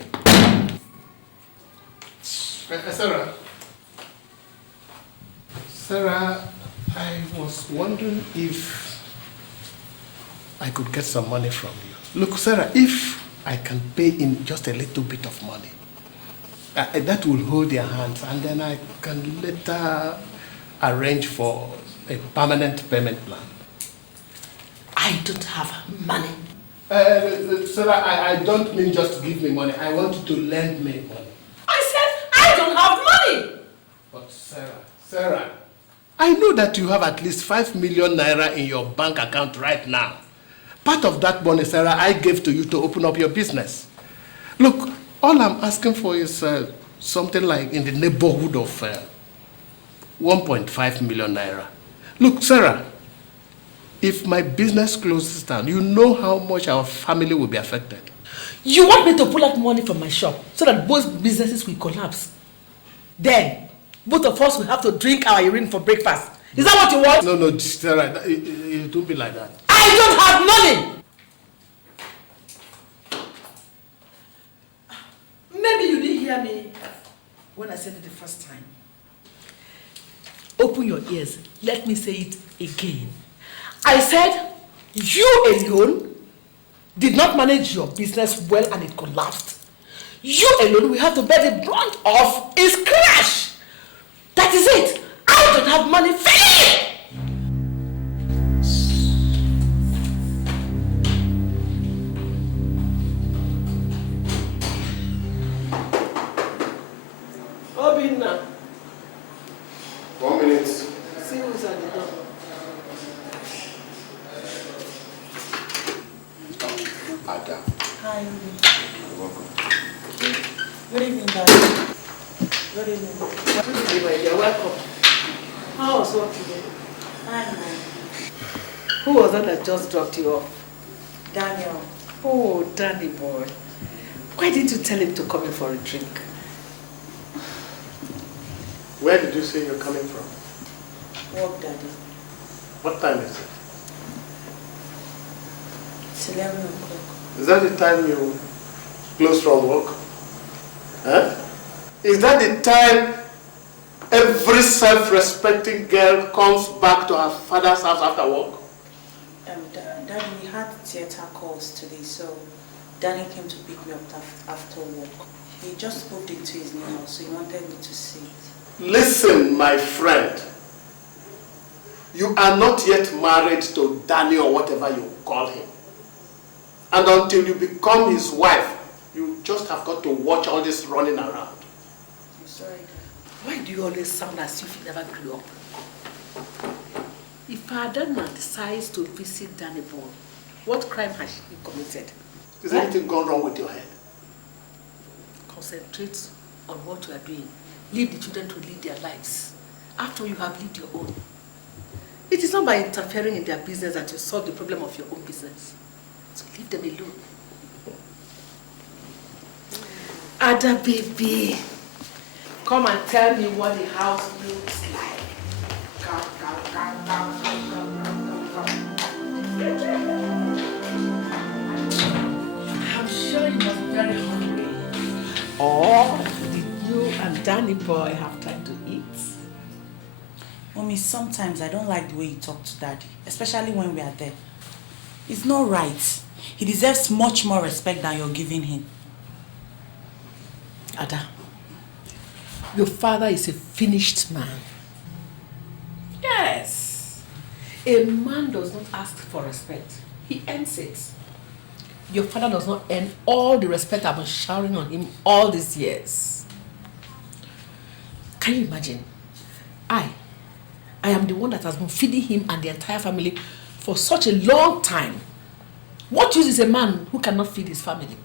Sarah, I was wondering if I could get some money from you. Look, Sarah, if I can pay in just a little bit of money, that will hold your hands, and then I can later arrange for a permanent payment plan. I don't have money. Sarah, I don't mean just to give me money. I want you to lend me money. I said I don't have money. But Sarah, I know that you have at least 5 million naira in your bank account right now. Part of that money, Sarah, I gave to you to open up your business. Look, all I'm asking for is something like in the neighborhood of 1.5 million naira. Look, Sarah, if my business closes down, you know how much our family will be affected. You want me to pull out money from my shop so that both businesses will collapse? Then, both of us will have to drink our urine for breakfast. Is that what you want? No, Sarah, it won't be like that. I don't have money! Maybe you didn't hear me when I said it the first time. Open your ears. Let me say it again. I said, you alone did not manage your business well and it collapsed. You alone will have to bear the brunt of its crash. That is it. I don't have money. Finish! Obinna. 1 minute. See who's at the door. Ada. Hi. You're welcome. Good evening, Daddy. Good evening. Good evening, my dear. Welcome. How was work today? Fine, ma'am. Who was that just dropped you off? Daniel. Oh, Danny boy. Why didn't you tell him to come in for a drink? Where did you say you're coming from? Work, Daddy. What time is it? It's 11 o'clock. Is that the time you close from work? Huh? Is that the time every self-respecting girl comes back to her father's house after work? Daddy, we had theater calls today, so Danny came to pick me up after work. He just moved into his new house, so he wanted me to see it. Listen, my friend. You are not yet married to Danny or whatever you call him. And until you become his wife, you just have got to watch all this running around. I'm sorry, Dad. Why do you always sound as if you never grew up? If Adana decides to visit Danny Boy, what crime has she committed? Is anything gone wrong with your head? Concentrate on what you are doing. Leave the children to lead their lives after you have lived your own. It is not by interfering in their business that you solve the problem of your own business. So leave them alone. Ada baby, come and tell me what the house looks like. Come. I'm sure you must be very hungry. Or did you and Danny boy have time to eat? Mommy, sometimes I don't like the way you talk to Daddy, especially when we are there. It's not right. He deserves much more respect than you're giving him. Ada, your father is a finished man. Yes. A man does not ask for respect. He earns it. Your father does not earn all the respect I've been showering on him all these years. Can you imagine? I am the one that has been feeding him and the entire family for such a long time. What use is a man who cannot feed his family?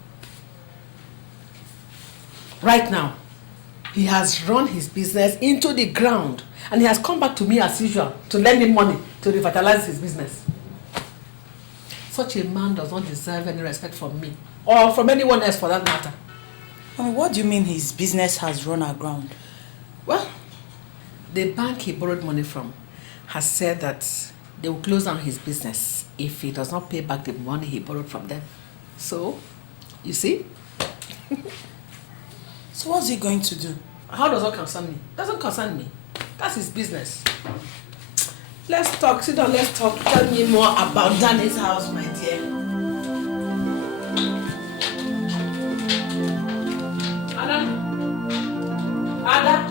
Right now, he has run his business into the ground and he has come back to me as usual to lend him money to revitalize his business. Such a man does not deserve any respect from me or from anyone else for that matter. I mean, what do you mean his business has run aground? Well, the bank he borrowed money from has said that they will close down his business if he does not pay back the money he borrowed from them. So, you see? So what's he going to do? How does that concern me? Doesn't concern me. That's his business. Let's talk. Sit down, let's talk. Tell me more about Danny's house, my dear. Ada?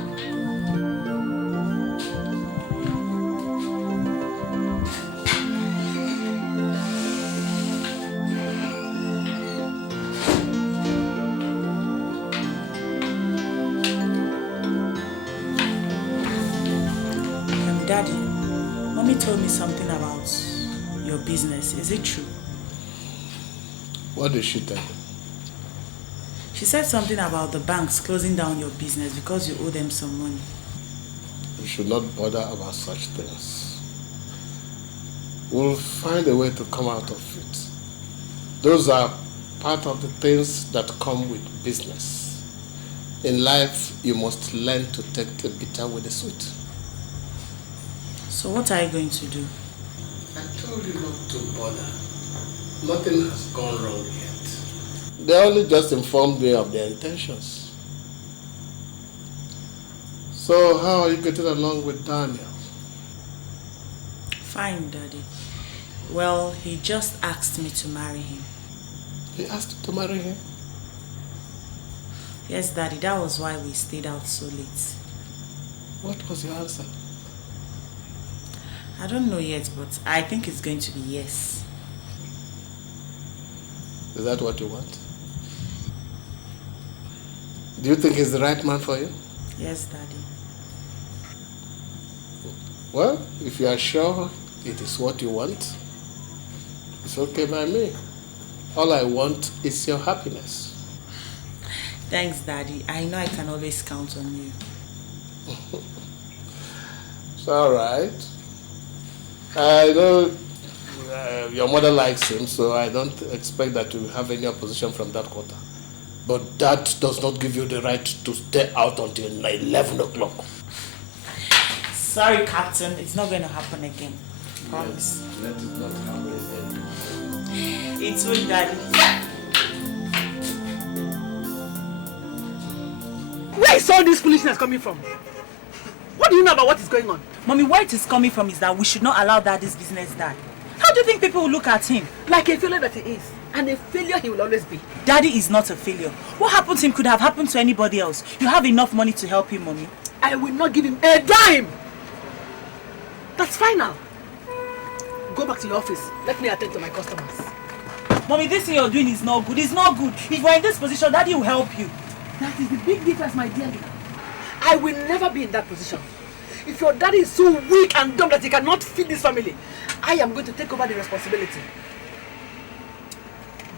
Daddy, Mommy told me something about your business. Is it true? What did she tell you? She said something about the banks closing down your business because you owe them some money. You should not bother about such things. We'll find a way to come out of it. Those are part of the things that come with business. In life, you must learn to take the bitter with the sweet. So what are you going to do? I told you not to bother. Nothing has gone wrong yet. They only just informed me of their intentions. So how are you getting along with Daniel? Fine, Daddy. Well, he just asked me to marry him. He asked you to marry him? Yes, Daddy, that was why we stayed out so late. What was your answer? I don't know yet, but I think it's going to be yes. Is that what you want? Do you think he's the right man for you? Yes, Daddy. Well, if you are sure it is what you want, it's okay by me. All I want is your happiness. Thanks, Daddy. I know I can always count on you. It's all right. I know your mother likes him, so I don't expect that you have any opposition from that quarter. But that does not give you the right to stay out until 11 o'clock. Sorry, Captain. It's not going to happen again. Promise. Yes, let it not happen again. It's all, Daddy. Where is all this foolishness coming from? What do you know about what is going on? Mommy, where it is coming from is that we should not allow Daddy's business die. How do you think people will look at him? Like a failure that he is. And a failure he will always be. Daddy is not a failure. What happened to him could have happened to anybody else. You have enough money to help him, Mommy. I will not give him a dime. That's final. Go back to your office. Let me attend to my customers. Mommy, this thing you're doing is not good. It's not good. If we're in this position, Daddy will help you. That is the big difference, my dear. I will never be in that position. If your daddy is so weak and dumb that he cannot feed this family, I am going to take over the responsibility.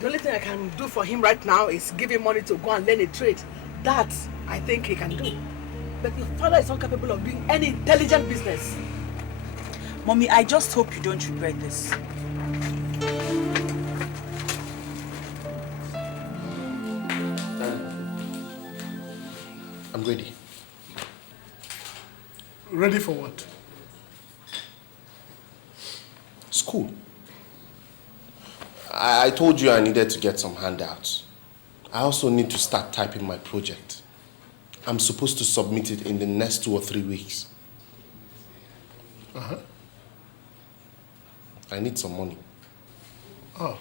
The only thing I can do for him right now is give him money to go and learn a trade. That, I think he can do. But your father is incapable of doing any intelligent business. Mommy, I just hope you don't regret this. I'm ready. Ready for what? School. I told you I needed to get some handouts. I also need to start typing my project. I'm supposed to submit it in the next 2 or 3 weeks. Uh-huh. I need some money. Oh.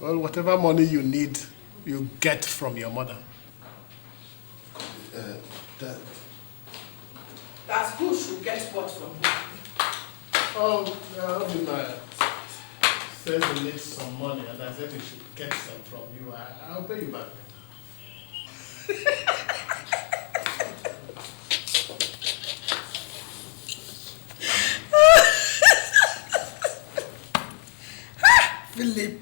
Well, whatever money you need, you get from your mother. That's who should get what from who. Oh, says he needs some money, and I said he should get some from you. I'll pay you back. Philip,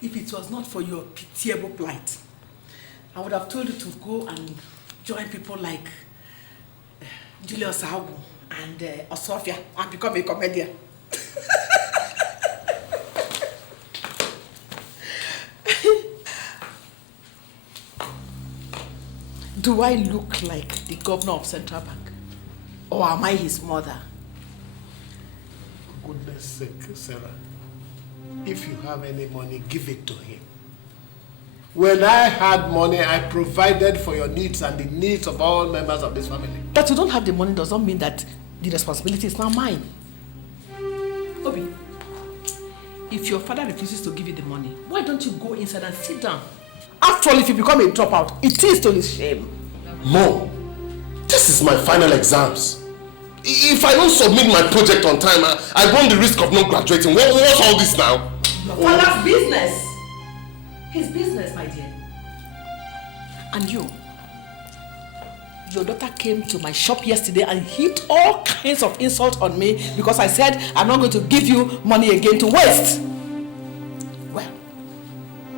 if it was not for your pitiable plight, I would have told you to go and join people like Julius Agu and Osofia and become a comedian. Do I look like the governor of Central Bank? Or am I his mother? For goodness sake, Sarah, if you have any money, give it to him. When I had money, I provided for your needs and the needs of all members of this family. That you don't have the money does not mean that the responsibility is now mine. Obi, if your father refuses to give you the money, why don't you go inside and sit down? After all, if you become a dropout, it is to his shame. Mom, this is my final exams. If I don't submit my project on time, I run the risk of not graduating. What's all this now? Your father's business. His business, my dear. And you, your daughter came to my shop yesterday and heaped all kinds of insults on me because I said I'm not going to give you money again to waste. Well,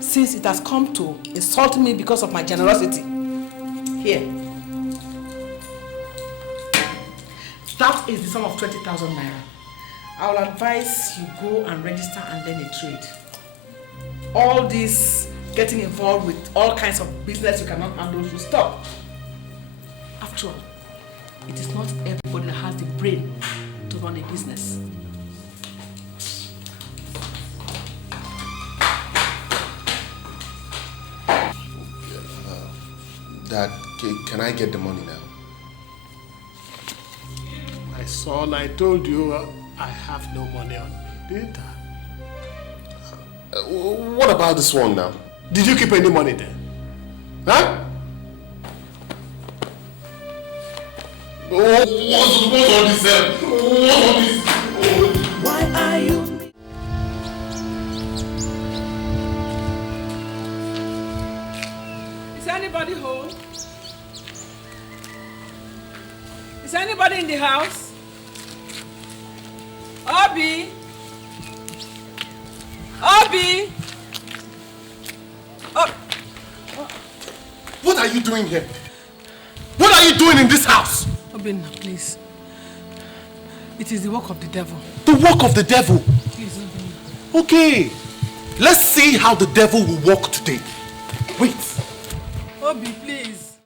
since it has come to insult me because of my generosity, here. That is the sum of 20,000 naira. I will advise you go and register and learn a trade. All this getting involved with all kinds of business you cannot handle should stop. After all, it is not everybody that has the brain to run a business. Dad, can I get the money now? I Son, I told you I have no money on me, didn't I? What about this one now? Did you keep any money there? Huh? What's all this? What's all this? Why are you? Is anybody home? Is anybody in the house? Obi? Obi? What are you doing here? What are you doing in this house? Obin, please. It is the work of the devil. The work of the devil? Please, Obin. Okay. Let's see how the devil will walk today. Wait. Obi, please.